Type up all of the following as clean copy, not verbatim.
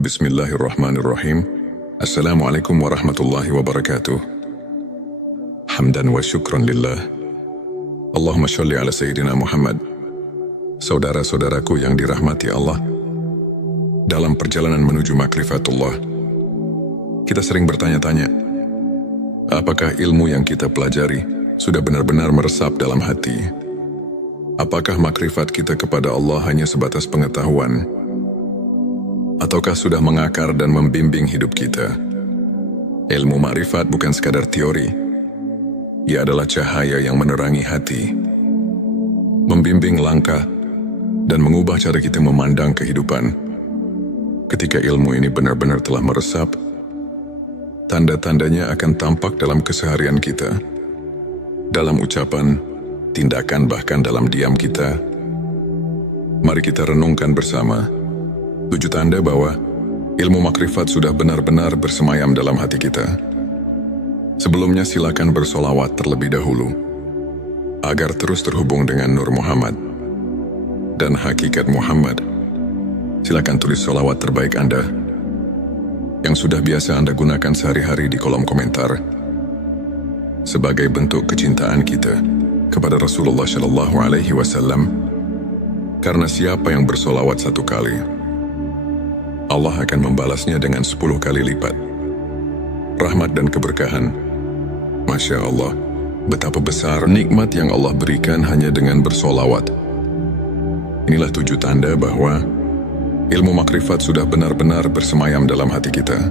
Bismillahirrahmanirrahim. Assalamualaikum warahmatullahi wabarakatuh. Hamdan wa syukran lillah. Allahumma sholli ala Sayyidina Muhammad. Saudara-saudaraku yang dirahmati Allah, dalam perjalanan menuju makrifatullah, kita sering bertanya-tanya, apakah ilmu yang kita pelajari sudah benar-benar meresap dalam hati? Apakah makrifat kita kepada Allah hanya sebatas pengetahuan? Ataukah sudah mengakar dan membimbing hidup kita? Ilmu makrifat bukan sekadar teori. Ia adalah cahaya yang menerangi hati, membimbing langkah, dan mengubah cara kita memandang kehidupan. Ketika ilmu ini benar-benar telah meresap, tanda-tandanya akan tampak dalam keseharian kita, dalam ucapan, tindakan, bahkan dalam diam kita. Mari kita renungkan bersama 7 tanda bahwa ilmu makrifat sudah benar-benar bersemayam dalam hati kita. Sebelumnya silakan bersolawat terlebih dahulu, agar terus terhubung dengan Nur Muhammad dan hakikat Muhammad. Silakan tulis solawat terbaik Anda, yang sudah biasa Anda gunakan sehari-hari di kolom komentar, sebagai bentuk kecintaan kita kepada Rasulullah Shallallahu Alaihi Wasallam. Karena siapa yang bersolawat 1 kali, Allah akan membalasnya dengan 10 kali lipat rahmat dan keberkahan. Masya Allah, betapa besar nikmat yang Allah berikan hanya dengan bersolawat. Inilah 7 tanda bahwa ilmu makrifat sudah benar-benar bersemayam dalam hati kita.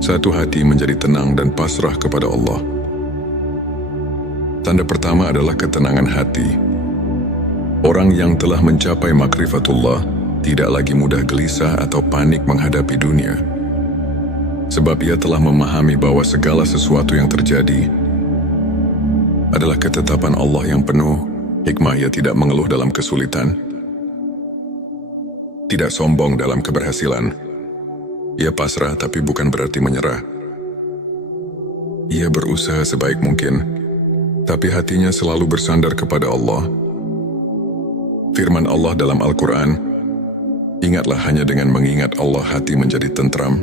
Satu hati menjadi tenang dan pasrah kepada Allah. Tanda pertama adalah ketenangan hati. Orang yang telah mencapai makrifatullah tidak lagi mudah gelisah atau panik menghadapi dunia. Sebab ia telah memahami bahwa segala sesuatu yang terjadi adalah ketetapan Allah yang penuh hikmah. Ia tidak mengeluh dalam kesulitan, tidak sombong dalam keberhasilan. Ia pasrah tapi bukan berarti menyerah. Ia berusaha sebaik mungkin, tapi hatinya selalu bersandar kepada Allah. Firman Allah dalam Al-Quran, ingatlah hanya dengan mengingat Allah hati menjadi tentram.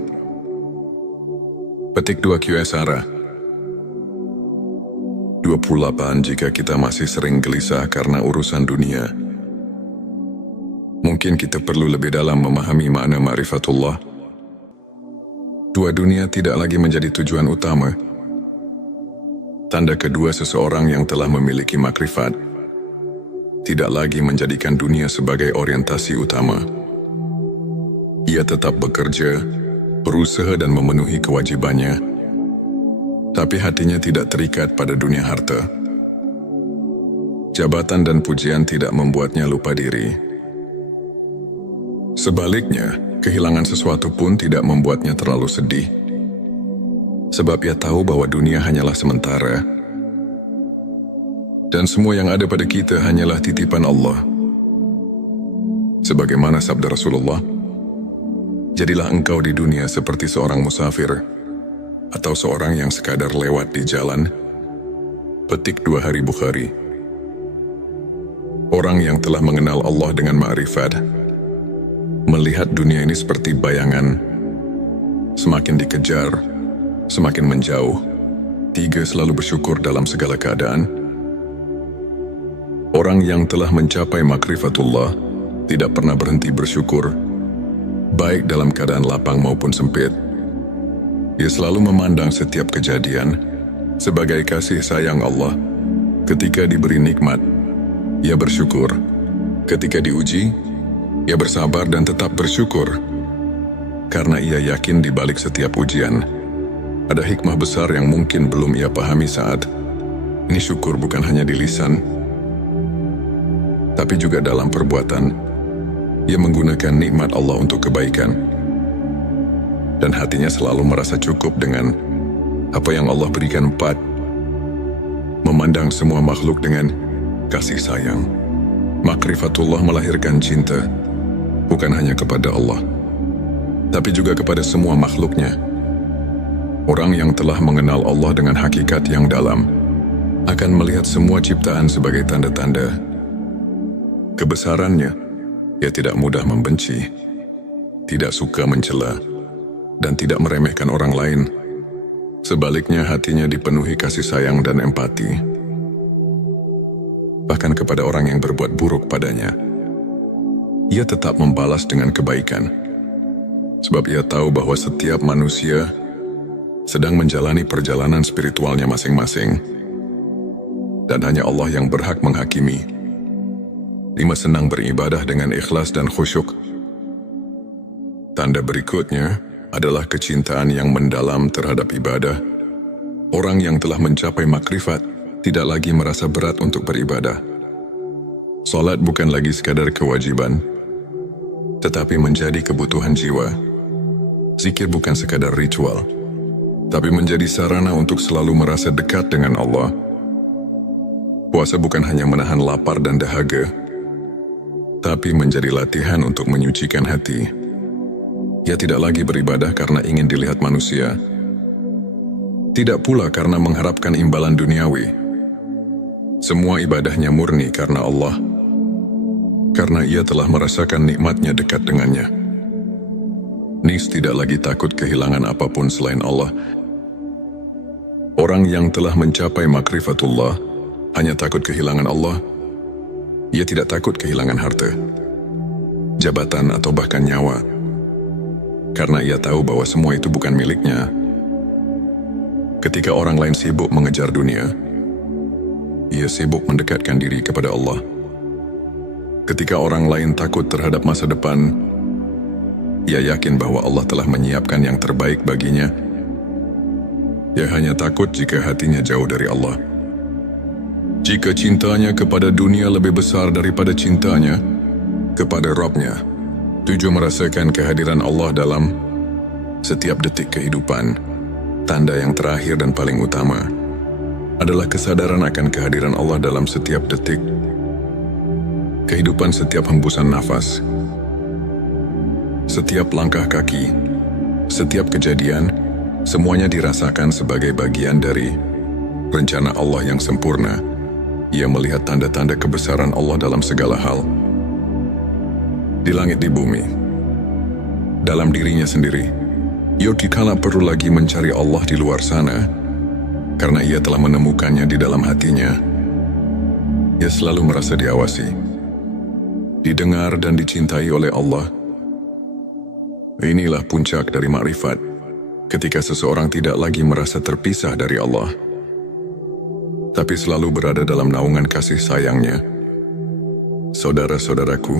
Petik 2 Qsara 28. Jika kita masih sering gelisah karena urusan dunia, mungkin kita perlu lebih dalam memahami makna ma'rifatullah. Dunia tidak lagi menjadi tujuan utama. Tanda kedua seseorang yang telah memiliki makrifat tidak lagi menjadikan dunia sebagai orientasi utama. Ia tetap bekerja, berusaha dan memenuhi kewajibannya, tapi hatinya tidak terikat pada dunia harta. Jabatan dan pujian tidak membuatnya lupa diri. Sebaliknya, kehilangan sesuatu pun tidak membuatnya terlalu sedih. Sebab ia tahu bahwa dunia hanyalah sementara, dan semua yang ada pada kita hanyalah titipan Allah. Sebagaimana sabda Rasulullah, jadilah engkau di dunia seperti seorang musafir atau seorang yang sekadar lewat di jalan. Petik 2 Hari Bukhari. Orang yang telah mengenal Allah dengan ma'rifat melihat dunia ini seperti bayangan, semakin dikejar, semakin menjauh. 3. Selalu bersyukur dalam segala keadaan. Orang yang telah mencapai makrifatullah tidak pernah berhenti bersyukur, baik dalam keadaan lapang maupun sempit. Ia selalu memandang setiap kejadian sebagai kasih sayang Allah. Ketika diberi nikmat, ia bersyukur. Ketika diuji, ia bersabar dan tetap bersyukur. Karena ia yakin di balik setiap ujian ada hikmah besar yang mungkin belum ia pahami saat ini. Syukur bukan hanya di lisan, tapi juga dalam perbuatan. Ia menggunakan nikmat Allah untuk kebaikan, dan hatinya selalu merasa cukup dengan apa yang Allah berikan. 4. Memandang semua makhluk dengan kasih sayang. Makrifatullah melahirkan cinta, bukan hanya kepada Allah, tapi juga kepada semua makhluknya. Orang yang telah mengenal Allah dengan hakikat yang dalam akan melihat semua ciptaan sebagai tanda-tanda kebesarannya. Ia tidak mudah membenci, tidak suka mencela, dan tidak meremehkan orang lain. Sebaliknya hatinya dipenuhi kasih sayang dan empati. Bahkan kepada orang yang berbuat buruk padanya, ia tetap membalas dengan kebaikan. Sebab ia tahu bahwa setiap manusia sedang menjalani perjalanan spiritualnya masing-masing. Dan hanya Allah yang berhak menghakimi. 5. Senang beribadah dengan ikhlas dan khusyuk. Tanda berikutnya adalah kecintaan yang mendalam terhadap ibadah. Orang yang telah mencapai makrifat tidak lagi merasa berat untuk beribadah. Salat bukan lagi sekadar kewajiban, tetapi menjadi kebutuhan jiwa. Zikir bukan sekadar ritual, tapi menjadi sarana untuk selalu merasa dekat dengan Allah. Puasa bukan hanya menahan lapar dan dahaga, tapi menjadi latihan untuk menyucikan hati. Ia tidak lagi beribadah karena ingin dilihat manusia, tidak pula karena mengharapkan imbalan duniawi. Semua ibadahnya murni karena Allah, karena ia telah merasakan nikmatnya dekat dengannya. Nis tidak lagi takut kehilangan apapun selain Allah. Orang yang telah mencapai makrifatullah hanya takut kehilangan Allah. Ia tidak takut kehilangan harta, jabatan atau bahkan nyawa, karena ia tahu bahwa semua itu bukan miliknya. Ketika orang lain sibuk mengejar dunia, ia sibuk mendekatkan diri kepada Allah. Ketika orang lain takut terhadap masa depan, ia yakin bahwa Allah telah menyiapkan yang terbaik baginya. Ia hanya takut jika hatinya jauh dari Allah. Jika cintanya kepada dunia lebih besar daripada cintanya kepada Rabb-Nya. 7. Merasakan kehadiran Allah dalam setiap detik kehidupan. Tanda yang terakhir dan paling utama adalah kesadaran akan kehadiran Allah dalam setiap detik kehidupan. Setiap hembusan nafas, setiap langkah kaki, setiap kejadian, semuanya dirasakan sebagai bagian dari rencana Allah yang sempurna. Ia melihat tanda-tanda kebesaran Allah dalam segala hal. Di langit, di bumi, dalam dirinya sendiri. Ia tidak perlu lagi mencari Allah di luar sana, karena ia telah menemukannya di dalam hatinya. Ia selalu merasa diawasi, didengar dan dicintai oleh Allah. Inilah puncak dari makrifat, ketika seseorang tidak lagi merasa terpisah dari Allah, tapi selalu berada dalam naungan kasih sayangnya. Saudara-saudaraku,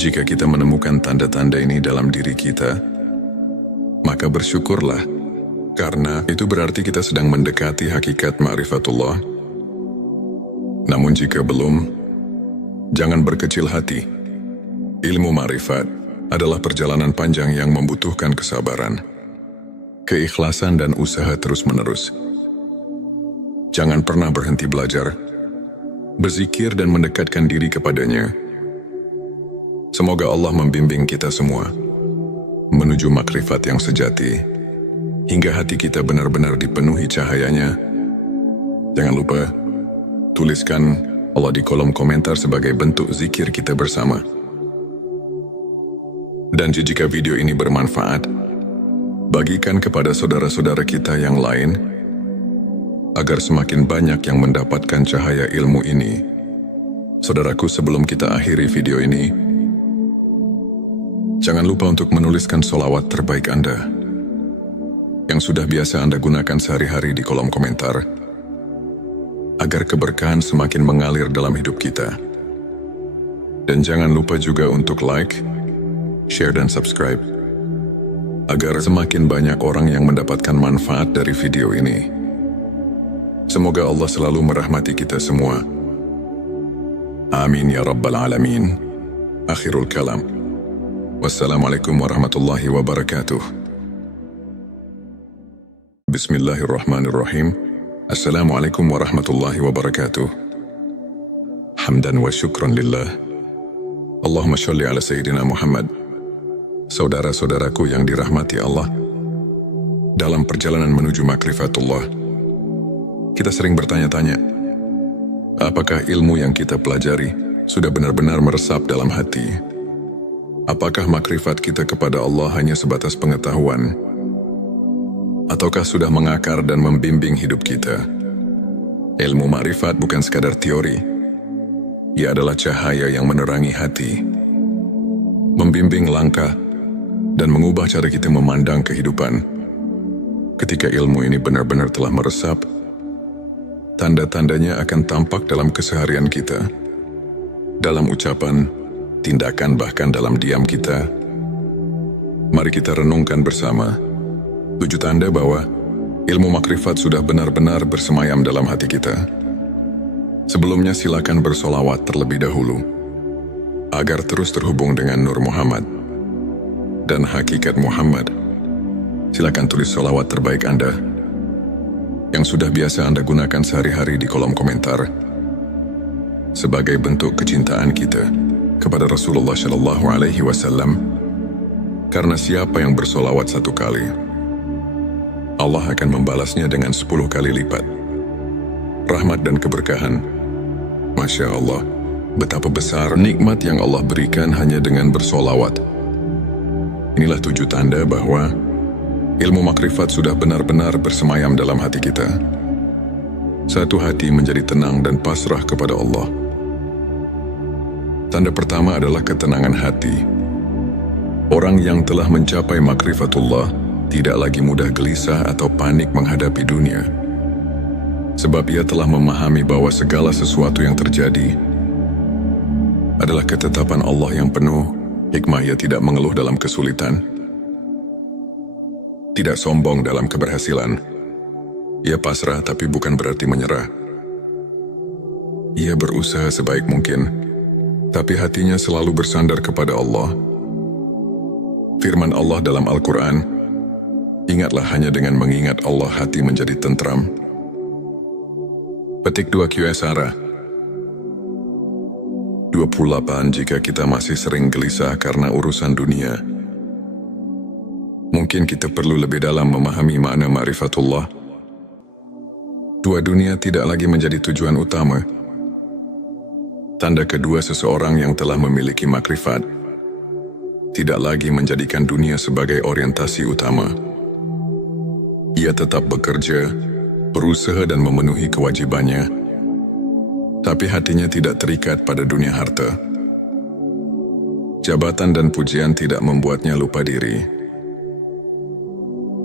jika kita menemukan tanda-tanda ini dalam diri kita, maka bersyukurlah, karena itu berarti kita sedang mendekati hakikat ma'rifatullah. Namun jika belum, jangan berkecil hati. Ilmu ma'rifat adalah perjalanan panjang yang membutuhkan kesabaran, keikhlasan dan usaha terus-menerus. Jangan pernah berhenti belajar, berzikir dan mendekatkan diri kepadanya. Semoga Allah membimbing kita semua menuju makrifat yang sejati, hingga hati kita benar-benar dipenuhi cahayanya. Jangan lupa, tuliskan Allah di kolom komentar sebagai bentuk zikir kita bersama. Dan jika video ini bermanfaat, bagikan kepada saudara-saudara kita yang lain, agar semakin banyak yang mendapatkan cahaya ilmu ini. Saudaraku, sebelum kita akhiri video ini, jangan lupa untuk menuliskan sholawat terbaik Anda, yang sudah biasa Anda gunakan sehari-hari di kolom komentar, agar keberkahan semakin mengalir dalam hidup kita. Dan jangan lupa juga untuk like, share dan subscribe, agar semakin banyak orang yang mendapatkan manfaat dari video ini. Semoga Allah selalu merahmati kita semua. Amin ya Rabbal Alamin. Akhirul kalam. Wassalamualaikum warahmatullahi wabarakatuh. Bismillahirrahmanirrahim. Assalamualaikum warahmatullahi wabarakatuh. Hamdan wa syukran lillah. Allahumma sholli ala Sayyidina Muhammad. Saudara-saudaraku yang dirahmati Allah, dalam perjalanan menuju makrifatullah, kita sering bertanya-tanya, apakah ilmu yang kita pelajari sudah benar-benar meresap dalam hati? Apakah makrifat kita kepada Allah hanya sebatas pengetahuan? Ataukah sudah mengakar dan membimbing hidup kita? Ilmu makrifat bukan sekadar teori. Ia adalah cahaya yang menerangi hati, membimbing langkah, dan mengubah cara kita memandang kehidupan. Ketika ilmu ini benar-benar telah meresap, tanda-tandanya akan tampak dalam keseharian kita, dalam ucapan, tindakan, bahkan dalam diam kita. Mari kita renungkan bersama 7 tanda bahwa ilmu makrifat sudah benar-benar bersemayam dalam hati kita. Sebelumnya silakan bersolawat terlebih dahulu, agar terus terhubung dengan Nur Muhammad dan hakikat Muhammad. Silakan tulis solawat terbaik Anda yang sudah biasa Anda gunakan sehari-hari di kolom komentar, sebagai bentuk kecintaan kita kepada Rasulullah Shallallahu Alaihi Wasallam. Karena siapa yang bersolawat 1 kali, Allah akan membalasnya dengan 10 kali lipat rahmat dan keberkahan. Masya Allah, betapa besar nikmat yang Allah berikan hanya dengan bersolawat. Inilah 7 tanda bahwa ilmu makrifat sudah benar-benar bersemayam dalam hati kita. Satu hati menjadi tenang dan pasrah kepada Allah. Tanda pertama adalah ketenangan hati. Orang yang telah mencapai makrifatullah tidak lagi mudah gelisah atau panik menghadapi dunia. Sebab ia telah memahami bahwa segala sesuatu yang terjadi adalah ketetapan Allah yang penuh hikmah. Ia tidak mengeluh dalam kesulitan, tidak sombong dalam keberhasilan. Ia pasrah tapi bukan berarti menyerah. Ia berusaha sebaik mungkin, tapi hatinya selalu bersandar kepada Allah. Firman Allah dalam Al-Quran, ingatlah hanya dengan mengingat Allah hati menjadi tentram. Petik 2 Qsara 28. Jika kita masih sering gelisah karena urusan dunia, mungkin kita perlu lebih dalam memahami makna ma'rifatullah. Dunia tidak lagi menjadi tujuan utama. Tanda kedua seseorang yang telah memiliki makrifat tidak lagi menjadikan dunia sebagai orientasi utama. Ia tetap bekerja, berusaha dan memenuhi kewajibannya, tapi hatinya tidak terikat pada dunia harta. Jabatan dan pujian tidak membuatnya lupa diri.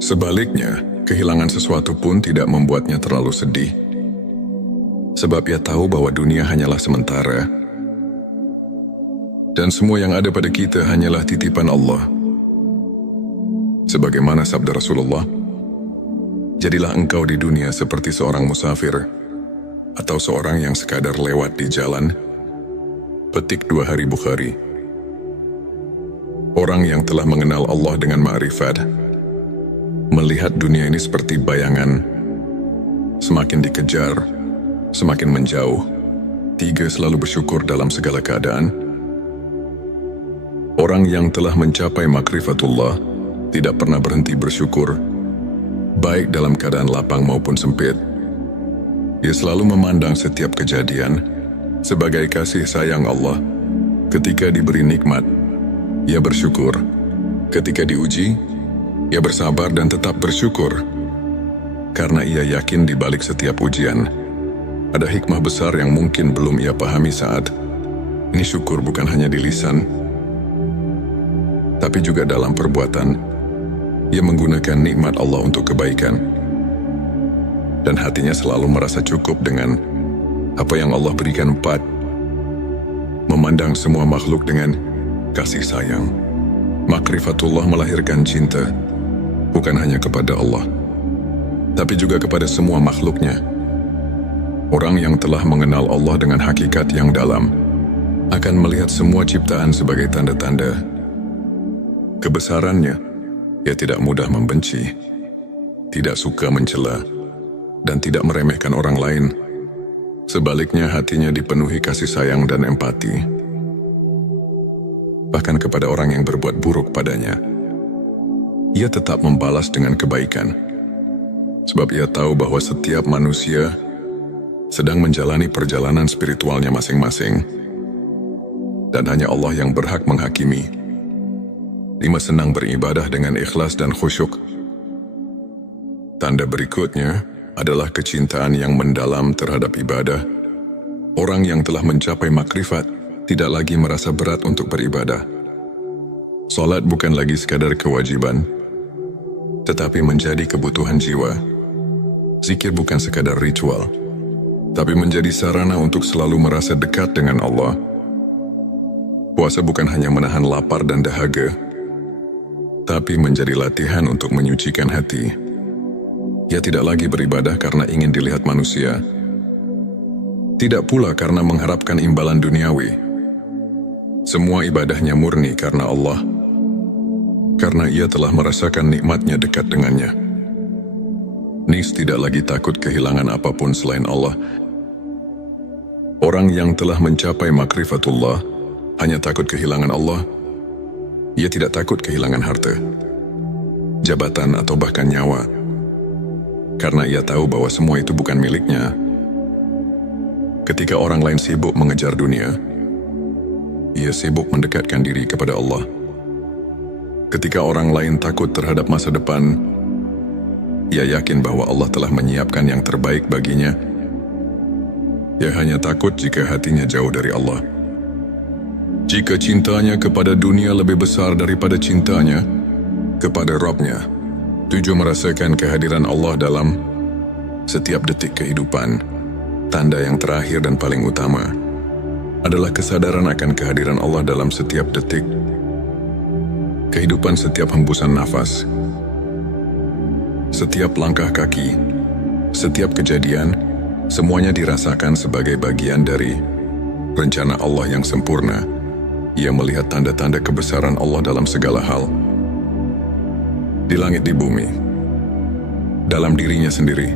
Sebaliknya, kehilangan sesuatu pun tidak membuatnya terlalu sedih, sebab ia tahu bahwa dunia hanyalah sementara, dan semua yang ada pada kita hanyalah titipan Allah. Sebagaimana sabda Rasulullah, jadilah engkau di dunia seperti seorang musafir atau seorang yang sekadar lewat di jalan. Petik 2 Hari Bukhari. Orang yang telah mengenal Allah dengan ma'rifat melihat dunia ini seperti bayangan, semakin dikejar, semakin menjauh. 3. Selalu bersyukur dalam segala keadaan. Orang yang telah mencapai makrifatullah tidak pernah berhenti bersyukur, baik dalam keadaan lapang maupun sempit. Ia selalu memandang setiap kejadian sebagai kasih sayang Allah. Ketika diberi nikmat, ia bersyukur. Ketika diuji, ia bersabar dan tetap bersyukur. Karena ia yakin di balik setiap ujian ada hikmah besar yang mungkin belum ia pahami saat ini. Syukur bukan hanya di lisan, tapi juga dalam perbuatan. Ia menggunakan nikmat Allah untuk kebaikan, dan hatinya selalu merasa cukup dengan apa yang Allah berikan. 4. Memandang semua makhluk dengan kasih sayang. Makrifatullah melahirkan cinta, bukan hanya kepada Allah, tapi juga kepada semua makhluknya. Orang yang telah mengenal Allah dengan hakikat yang dalam akan melihat semua ciptaan sebagai tanda-tanda kebesarannya. Ia tidak mudah membenci, tidak suka mencela, dan tidak meremehkan orang lain. Sebaliknya, hatinya dipenuhi kasih sayang dan empati, bahkan kepada orang yang berbuat buruk padanya. Ia tetap membalas dengan kebaikan, sebab ia tahu bahwa setiap manusia sedang menjalani perjalanan spiritualnya masing-masing, dan hanya Allah yang berhak menghakimi 5. Senang beribadah dengan ikhlas dan khusyuk. Tanda berikutnya adalah kecintaan yang mendalam terhadap ibadah. Orang yang telah mencapai makrifat tidak lagi merasa berat untuk beribadah. Salat bukan lagi sekadar kewajiban, tetapi menjadi kebutuhan jiwa. Zikir bukan sekadar ritual, tapi menjadi sarana untuk selalu merasa dekat dengan Allah. Puasa bukan hanya menahan lapar dan dahaga, tapi menjadi latihan untuk menyucikan hati. Ia tidak lagi beribadah karena ingin dilihat manusia, tidak pula karena mengharapkan imbalan duniawi. Semua ibadahnya murni karena Allah, karena ia telah merasakan nikmatnya dekat dengannya. Nis tidak lagi takut kehilangan apapun selain Allah. Orang yang telah mencapai makrifatullah hanya takut kehilangan Allah. Ia tidak takut kehilangan harta, jabatan atau bahkan nyawa, karena ia tahu bahwa semua itu bukan miliknya. Ketika orang lain sibuk mengejar dunia, ia sibuk mendekatkan diri kepada Allah. Ketika orang lain takut terhadap masa depan, ia yakin bahwa Allah telah menyiapkan yang terbaik baginya. Ia hanya takut jika hatinya jauh dari Allah. Jika cintanya kepada dunia lebih besar daripada cintanya kepada Rabb-Nya. 7. Merasakan kehadiran Allah dalam setiap detik kehidupan. Tanda yang terakhir dan paling utama adalah kesadaran akan kehadiran Allah dalam setiap detik kehidupan. Setiap hembusan nafas, setiap langkah kaki, setiap kejadian, semuanya dirasakan sebagai bagian dari rencana Allah yang sempurna. Ia melihat tanda-tanda kebesaran Allah dalam segala hal, di langit, di bumi, dalam dirinya sendiri.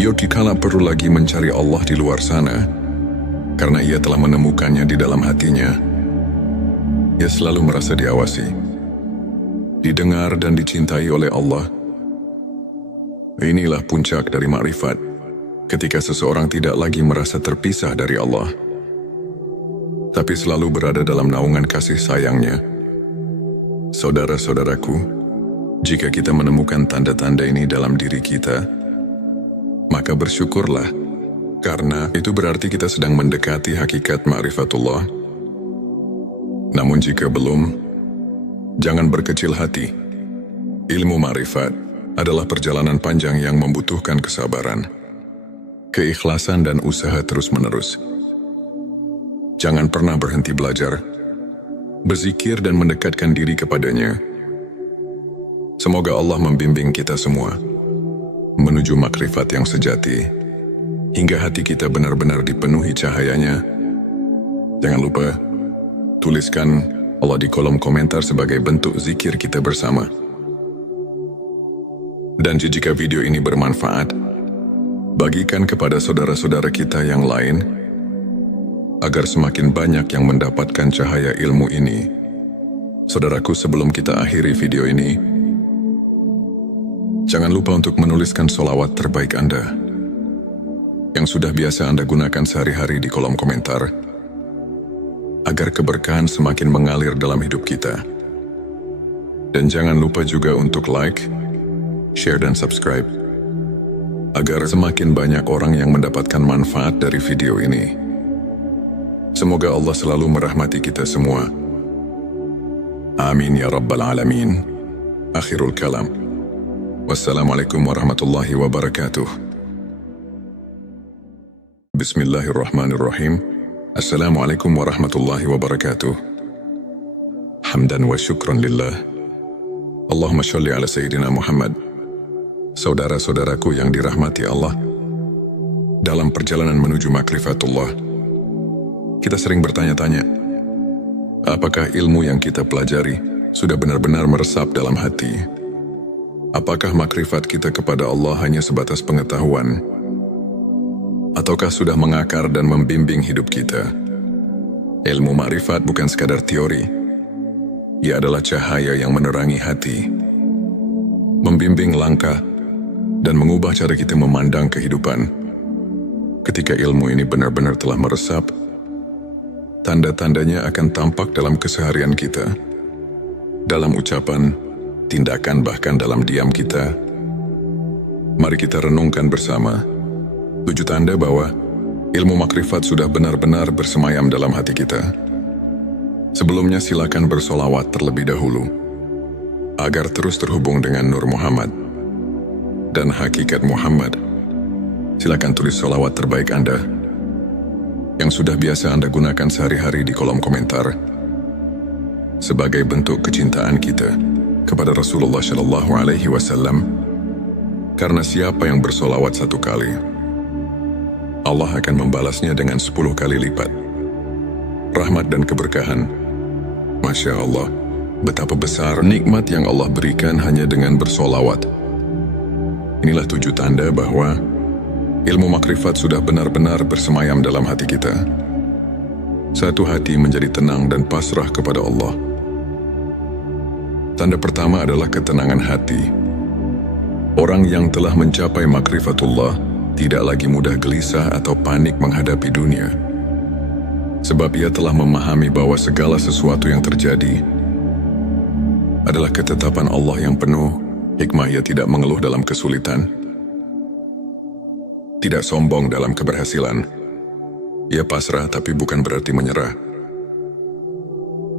Ia dikala perlu lagi mencari Allah di luar sana, karena ia telah menemukannya di dalam hatinya. Ia selalu merasa diawasi, didengar dan dicintai oleh Allah. Inilah puncak dari makrifat, ketika seseorang tidak lagi merasa terpisah dari Allah, tapi selalu berada dalam naungan kasih sayangnya. Saudara-saudaraku, jika kita menemukan tanda-tanda ini dalam diri kita, maka bersyukurlah, karena itu berarti kita sedang mendekati hakikat ma'rifatullah. Namun jika belum, jangan berkecil hati. Ilmu ma'rifat adalah perjalanan panjang yang membutuhkan kesabaran, keikhlasan dan usaha terus-menerus. Jangan pernah berhenti belajar, berzikir dan mendekatkan diri kepadanya. Semoga Allah membimbing kita semua menuju makrifat yang sejati, hingga hati kita benar-benar dipenuhi cahayanya. Jangan lupa, tuliskan Allah di kolom komentar sebagai bentuk zikir kita bersama. Dan jika video ini bermanfaat, bagikan kepada saudara-saudara kita yang lain, agar semakin banyak yang mendapatkan cahaya ilmu ini. Saudaraku, sebelum kita akhiri video ini, jangan lupa untuk menuliskan sholawat terbaik Anda, yang sudah biasa Anda gunakan sehari-hari di kolom komentar, agar keberkahan semakin mengalir dalam hidup kita. Dan jangan lupa juga untuk like, share dan subscribe, agar semakin banyak orang yang mendapatkan manfaat dari video ini. Semoga Allah selalu merahmati kita semua. Amin ya Rabbal Alamin. Akhirul kalam. Wassalamualaikum warahmatullahi wabarakatuh. Bismillahirrahmanirrahim. Assalamualaikum warahmatullahi wabarakatuh. Hamdan wa syukran lillah. Allahumma sholli ala Sayyidina Muhammad. Saudara-saudaraku yang dirahmati Allah, dalam perjalanan menuju makrifatullah, kita sering bertanya-tanya, apakah ilmu yang kita pelajari sudah benar-benar meresap dalam hati? Apakah makrifat kita kepada Allah hanya sebatas pengetahuan? Ataukah sudah mengakar dan membimbing hidup kita? Ilmu makrifat bukan sekadar teori. Ia adalah cahaya yang menerangi hati, membimbing langkah, dan mengubah cara kita memandang kehidupan. Ketika ilmu ini benar-benar telah meresap, tanda-tandanya akan tampak dalam keseharian kita. dalam ucapan, tindakan, bahkan dalam diam kita. Mari kita renungkan bersama 7 tanda bahwa ilmu makrifat sudah benar-benar bersemayam dalam hati kita. Sebelumnya silakan bersolawat terlebih dahulu, agar terus terhubung dengan Nur Muhammad dan hakikat Muhammad. Silakan tulis solawat terbaik Anda yang sudah biasa Anda gunakan sehari-hari di kolom komentar sebagai bentuk kecintaan kita kepada Rasulullah Shallallahu Alaihi Wasallam. Karena siapa yang bersolawat 1 kali, Allah akan membalasnya dengan 10 kali lipat rahmat dan keberkahan. Masya Allah, betapa besar nikmat yang Allah berikan hanya dengan bersolawat. Inilah 7 tanda bahwa ilmu makrifat sudah benar-benar bersemayam dalam hati kita. Satu hati menjadi tenang dan pasrah kepada Allah. Tanda pertama adalah ketenangan hati. Orang yang telah mencapai makrifatullah tidak lagi mudah gelisah atau panik menghadapi dunia. Sebab ia telah memahami bahwa segala sesuatu yang terjadi adalah ketetapan Allah yang penuh hikmah. Ia tidak mengeluh dalam kesulitan, tidak sombong dalam keberhasilan. Ia pasrah tapi bukan berarti menyerah.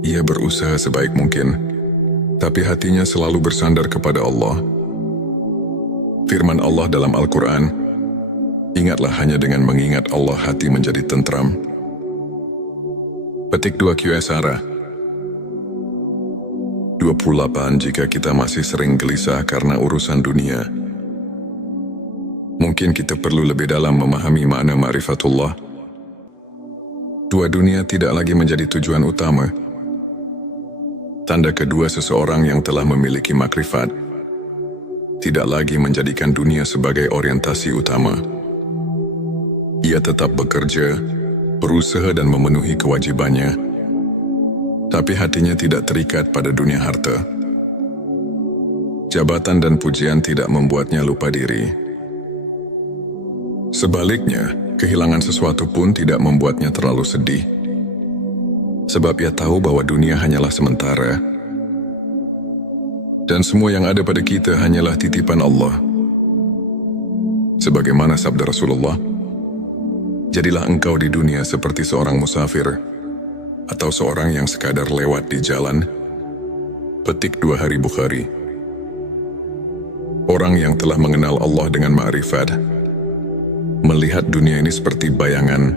Ia berusaha sebaik mungkin, tapi hatinya selalu bersandar kepada Allah. Firman Allah dalam Al-Quran, ingatlah hanya dengan mengingat Allah hati menjadi tentram. Petik 2 QSara 28. Jika kita masih sering gelisah karena urusan dunia, mungkin kita perlu lebih dalam memahami makna ma'rifatullah. 2 dunia tidak lagi menjadi tujuan utama. Tanda kedua seseorang yang telah memiliki makrifat tidak lagi menjadikan dunia sebagai orientasi utama. Ia tetap bekerja, berusaha dan memenuhi kewajibannya, tapi hatinya tidak terikat pada dunia harta. Jabatan dan pujian tidak membuatnya lupa diri. Sebaliknya, kehilangan sesuatu pun tidak membuatnya terlalu sedih. Sebab ia tahu bahwa dunia hanyalah sementara, dan semua yang ada pada kita hanyalah titipan Allah. Sebagaimana sabda Rasulullah, jadilah engkau di dunia seperti seorang musafir atau seorang yang sekadar lewat di jalan. Petik 2 Hari Bukhari. Orang yang telah mengenal Allah dengan ma'rifat melihat dunia ini seperti bayangan,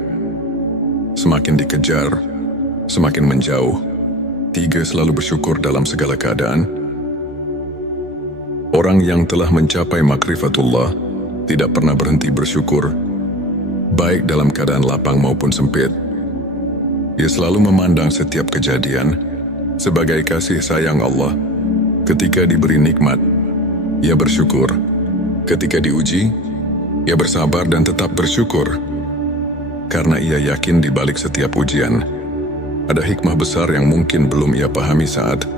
semakin dikejar, semakin menjauh. 3. Selalu bersyukur dalam segala keadaan. Orang yang telah mencapai makrifatullah tidak pernah berhenti bersyukur, baik dalam keadaan lapang maupun sempit. Ia selalu memandang setiap kejadian sebagai kasih sayang Allah. Ketika diberi nikmat, ia bersyukur. Ketika diuji, ia bersabar dan tetap bersyukur. Karena ia yakin di balik setiap ujian ada hikmah besar yang mungkin belum ia pahami saat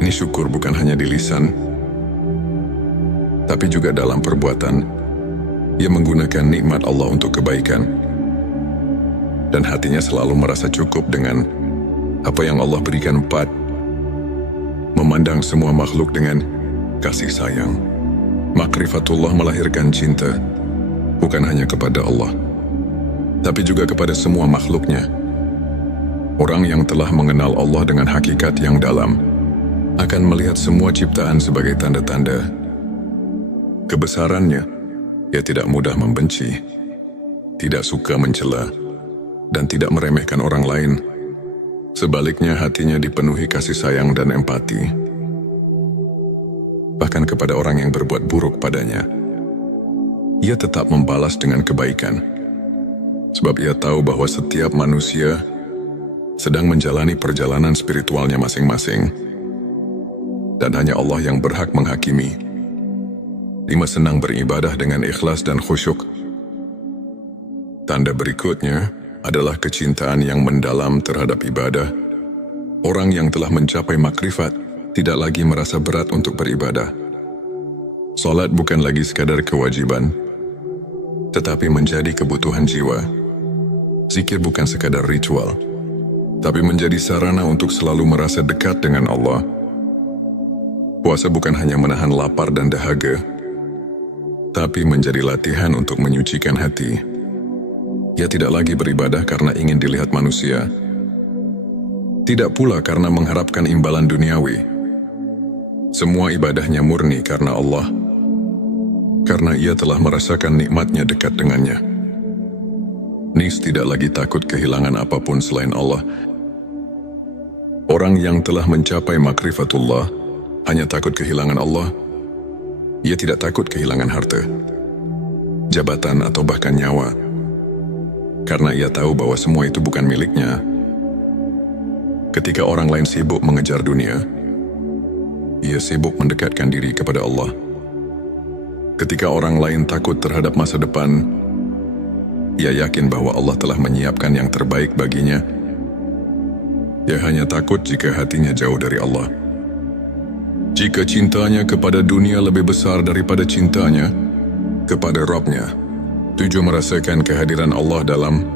ini. Syukur bukan hanya di lisan, tapi juga dalam perbuatan. Ia menggunakan nikmat Allah untuk kebaikan, dan hatinya selalu merasa cukup dengan apa yang Allah berikan. 4. Memandang semua makhluk dengan kasih sayang. Makrifatullah melahirkan cinta, bukan hanya kepada Allah, tapi juga kepada semua makhluknya. Orang yang telah mengenal Allah dengan hakikat yang dalam akan melihat semua ciptaan sebagai tanda-tanda kebesarannya. Ia tidak mudah membenci, tidak suka mencela, dan tidak meremehkan orang lain. Sebaliknya, hatinya dipenuhi kasih sayang dan empati, bahkan kepada orang yang berbuat buruk padanya. Ia tetap membalas dengan kebaikan, sebab ia tahu bahwa setiap manusia sedang menjalani perjalanan spiritualnya masing-masing, dan hanya Allah yang berhak menghakimi. 5. Senang beribadah dengan ikhlas dan khusyuk. Tanda berikutnya adalah kecintaan yang mendalam terhadap ibadah. Orang yang telah mencapai makrifat tidak lagi merasa berat untuk beribadah. Salat bukan lagi sekadar kewajiban, tetapi menjadi kebutuhan jiwa. Zikir bukan sekadar ritual, tapi menjadi sarana untuk selalu merasa dekat dengan Allah. Puasa bukan hanya menahan lapar dan dahaga, tapi menjadi latihan untuk menyucikan hati. Ia tidak lagi beribadah karena ingin dilihat manusia, tidak pula karena mengharapkan imbalan duniawi. Semua ibadahnya murni karena Allah, karena ia telah merasakan nikmatnya dekat dengannya. Nis tidak lagi takut kehilangan apapun selain Allah. Orang yang telah mencapai makrifatullah hanya takut kehilangan Allah. Ia tidak takut kehilangan harta, jabatan atau bahkan nyawa, karena ia tahu bahwa semua itu bukan miliknya. Ketika orang lain sibuk mengejar dunia, ia sibuk mendekatkan diri kepada Allah. Ketika orang lain takut terhadap masa depan, ia yakin bahwa Allah telah menyiapkan yang terbaik baginya. Ia hanya takut jika hatinya jauh dari Allah. Jika cintanya kepada dunia lebih besar daripada cintanya kepada Rabb-Nya, tujuh merasakan kehadiran Allah dalam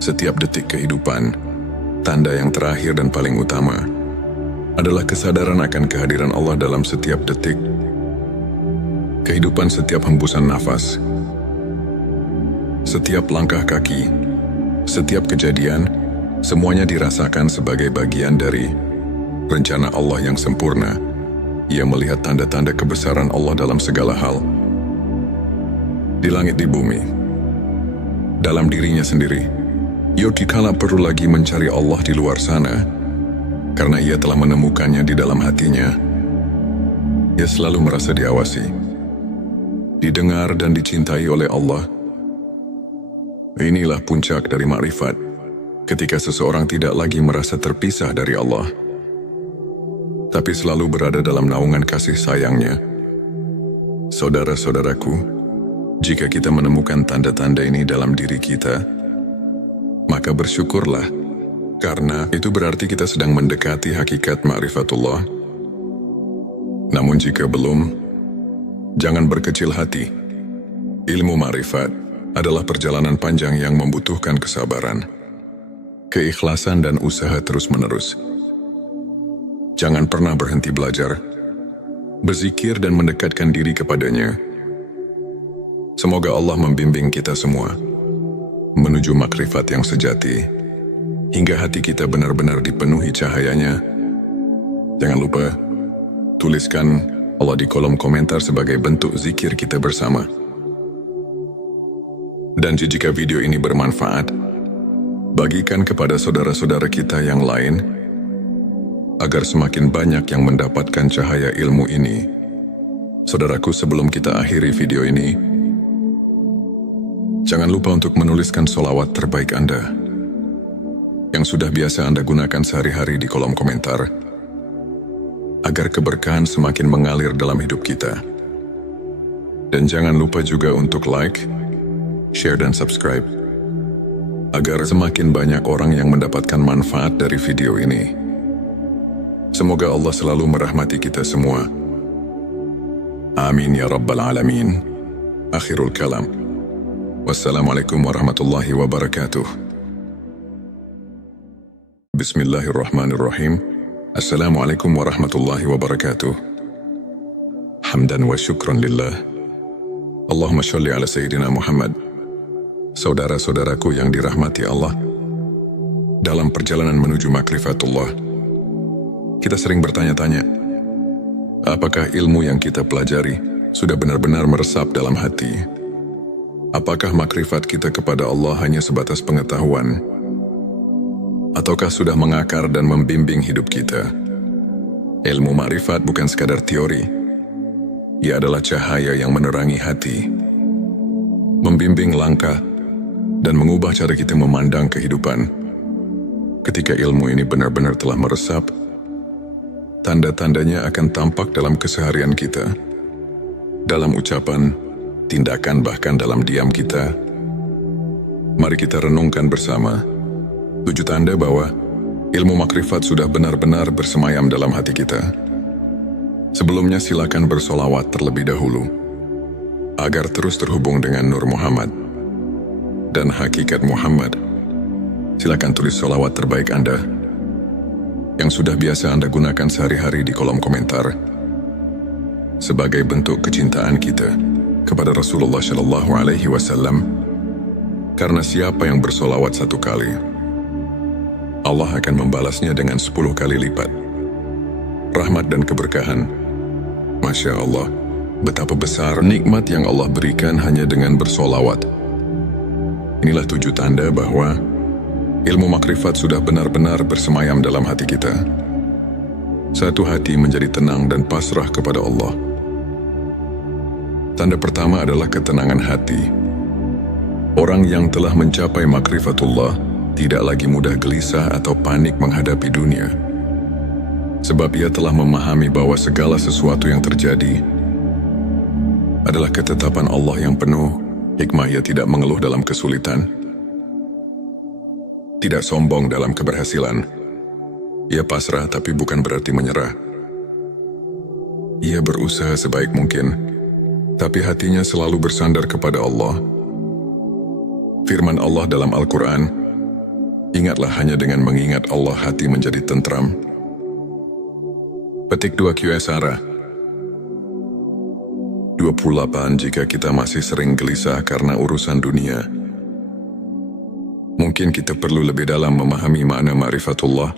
setiap detik kehidupan. Tanda yang terakhir dan paling utama adalah kesadaran akan kehadiran Allah dalam setiap detik kehidupan, setiap hembusan nafas, setiap langkah kaki, setiap kejadian, semuanya dirasakan sebagai bagian dari rencana Allah yang sempurna. Ia melihat tanda-tanda kebesaran Allah dalam segala hal, di langit, di bumi, dalam dirinya sendiri. Ia dikala perlu lagi mencari Allah di luar sana, karena ia telah menemukannya di dalam hatinya. Ia selalu merasa diawasi, didengar dan dicintai oleh Allah. Inilah puncak dari makrifat, ketika seseorang tidak lagi merasa terpisah dari Allah, tapi selalu berada dalam naungan kasih sayangnya. Saudara-saudaraku, jika kita menemukan tanda-tanda ini dalam diri kita, maka bersyukurlah, karena itu berarti kita sedang mendekati hakikat ma'rifatullah. Namun jika belum, jangan berkecil hati. Ilmu ma'rifat adalah perjalanan panjang yang membutuhkan kesabaran, keikhlasan dan usaha terus-menerus. Jangan pernah berhenti belajar, berzikir dan mendekatkan diri kepadanya. Semoga Allah membimbing kita semua menuju makrifat yang sejati, hingga hati kita benar-benar dipenuhi cahayanya. Jangan lupa, tuliskan Allah di kolom komentar sebagai bentuk zikir kita bersama. Dan jika video ini bermanfaat, bagikan kepada saudara-saudara kita yang lain, agar semakin banyak yang mendapatkan cahaya ilmu ini. Saudaraku, sebelum kita akhiri video ini, jangan lupa untuk menuliskan sholawat terbaik Anda, yang sudah biasa Anda gunakan sehari-hari di kolom komentar, agar keberkahan semakin mengalir dalam hidup kita. Dan jangan lupa juga untuk like, share dan subscribe, agar semakin banyak orang yang mendapatkan manfaat dari video ini. Semoga Allah selalu merahmati kita semua. Amin ya Rabbal Alamin. Akhirul kalam. Wassalamualaikum warahmatullahi wabarakatuh. Bismillahirrahmanirrahim. Assalamualaikum warahmatullahi wabarakatuh. Hamdan wa syukran lillah. Allahumma sholli ala Sayyidina Muhammad. Saudara-saudaraku yang dirahmati Allah, dalam perjalanan menuju makrifatullah, kita sering bertanya-tanya, apakah ilmu yang kita pelajari sudah benar-benar meresap dalam hati? Apakah makrifat kita kepada Allah hanya sebatas pengetahuan? Ataukah sudah mengakar dan membimbing hidup kita? Ilmu makrifat bukan sekadar teori. Ia adalah cahaya yang menerangi hati, membimbing langkah, dan mengubah cara kita memandang kehidupan. Ketika ilmu ini benar-benar telah meresap, tanda-tandanya akan tampak dalam keseharian kita, dalam ucapan, tindakan, bahkan dalam diam kita. Mari kita renungkan bersama 7 tanda bahwa ilmu makrifat sudah benar-benar bersemayam dalam hati kita. Sebelumnya silakan bersolawat terlebih dahulu, agar terus terhubung dengan Nur Muhammad dan hakikat Muhammad. Silakan tulis solawat terbaik Anda, yang sudah biasa Anda gunakan sehari-hari di kolom komentar, sebagai bentuk kecintaan kita kepada Rasulullah Shallallahu Alaihi Wasallam. Karena siapa yang bersolawat 1 kali, Allah akan membalasnya dengan 10 kali lipat rahmat dan keberkahan. Masya Allah, betapa besar nikmat yang Allah berikan hanya dengan bersolawat. Inilah 7 tanda bahwa ilmu makrifat sudah benar-benar bersemayam dalam hati kita. Satu hati menjadi tenang dan pasrah kepada Allah. Tanda pertama adalah ketenangan hati. Orang yang telah mencapai makrifatullah tidak lagi mudah gelisah atau panik menghadapi dunia. Sebab ia telah memahami bahwa segala sesuatu yang terjadi adalah ketetapan Allah yang penuh hikmah. Ia tidak mengeluh dalam kesulitan, tidak sombong dalam keberhasilan. Ia pasrah tapi bukan berarti menyerah. Ia berusaha sebaik mungkin, tapi hatinya selalu bersandar kepada Allah. Firman Allah dalam Al-Quran, ingatlah hanya dengan mengingat Allah hati menjadi tentram. Petik 2 QSara 28. Jika kita masih sering gelisah karena urusan dunia, mungkin kita perlu lebih dalam memahami makna ma'rifatullah.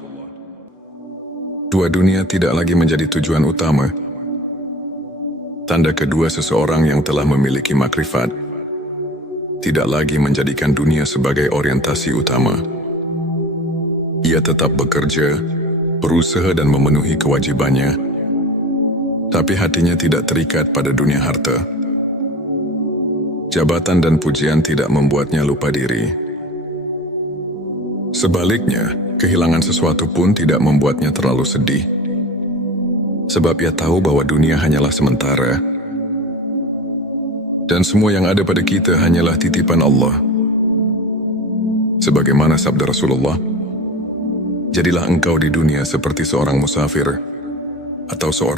2. Dunia tidak lagi menjadi tujuan utama. Tanda kedua seseorang yang telah memiliki makrifat tidak lagi menjadikan dunia sebagai orientasi utama. Ia tetap bekerja, berusaha dan memenuhi kewajibannya, tapi hatinya tidak terikat pada dunia harta. Jabatan dan pujian tidak membuatnya lupa diri. Sebaliknya, kehilangan sesuatu pun tidak membuatnya terlalu sedih. Sebab ia tahu bahwa dunia hanyalah sementara, dan semua yang ada pada kita hanyalah titipan Allah. Sebagaimana sabda Rasulullah, jadilah engkau di dunia seperti seorang musafir atau seorang